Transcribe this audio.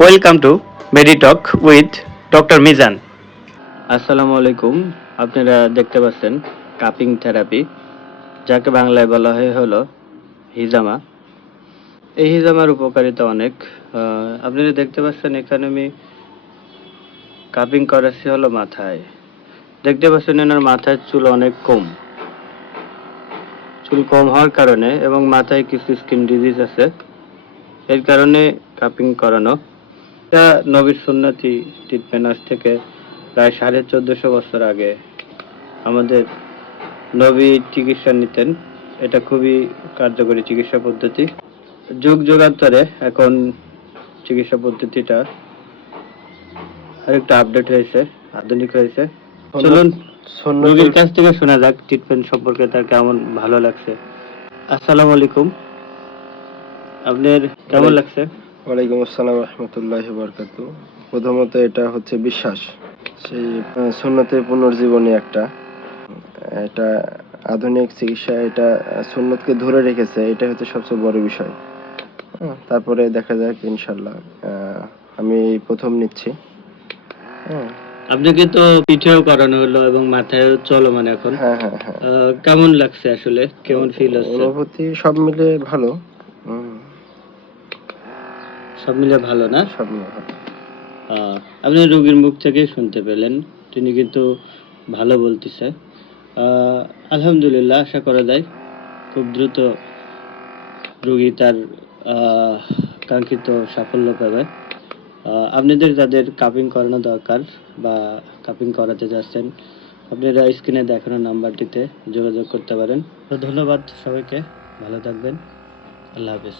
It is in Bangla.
Welcome to Meditalk with doctor Mizan. আসসালামু আলাইকুম। আপনারা দেখতে পাচ্ছেন কাপিং থেরাপি, যাকে বাংলায় বলা হয় হলো হিজামা। এই হিজামার উপকারিতা অনেক। আপনারা দেখতে পাচ্ছেন এখানে আমি কাপিং করাচ্ছি হলো মাথায়। দেখতে পাচ্ছেন এনার মাথায় চুল অনেক কম। চুল কম হওয়ার কারণে এবং মাথায় কিছু স্কিন ডিজিজ আছে, এর কারণে কাপিং করানো। এটা নবীর সুন্নতি ট্রিটমেন্ট। আজ থেকে প্রায় 1450 বছর আগে আমাদের নবী চিকিৎসা নিতেন। এটা খুবই কার্যকরী চিকিৎসা পদ্ধতি। যুগ যুগান্তরে এখন চিকিৎসা পদ্ধতিটা আরেকটু আপডেট হয়েছে, আধুনিক হয়েছে। চলুন রোগীর কাছ থেকে শোনা যাক ট্রিটমেন্ট সম্পর্কে তার কেমন ভালো লাগছে। আসসালামু আলাইকুম, আপনার কেমন লাগছে? ওয়ালাইকুম আসসালাম রহমতুল্লাহি বারাকাতু। প্রথমত এটা হচ্ছে বিশ্বাস, সেই সুন্নতের পুনর্জীবনী একটা। এটা আধুনিক চিকিৎসা, এটা সুন্নতকে ধরে রেখেছে, এটা হচ্ছে সবচেয়ে বড় বিষয়। তারপরে দেখা যাক ইনশাল্লাহ। আমি প্রথম নিচ্ছি। আপনাকে তো পিঠেও করানো হলো এবং মাথায়ও চলমান এখন। হ্যাঁ হ্যাঁ হ্যাঁ, কেমন লাগছে আসলে, কেমন ফিল হচ্ছে? অনুভূতি সব মিলে ভালো। সব মিলে ভালো না? সব মিলে ভালো। আপনি রোগীর মুখ থেকে শুনতে পেলেন, তিনি কিন্তু ভালো বলতেছে। আলহামদুলিল্লাহ, আশা করা যায় খুব দ্রুত রোগী তার কাঙ্ক্ষিত সাফল্য পাবে। আপনাদের যাদের কাপিং করানো দরকার বা কাপিং করাতে যাচ্ছেন, আপনারা স্ক্রিনে দেখানো নাম্বারটিতে যোগাযোগ করতে পারেন। তো ধন্যবাদ সবাইকে, ভালো থাকবেন, আল্লাহ হাফেজ।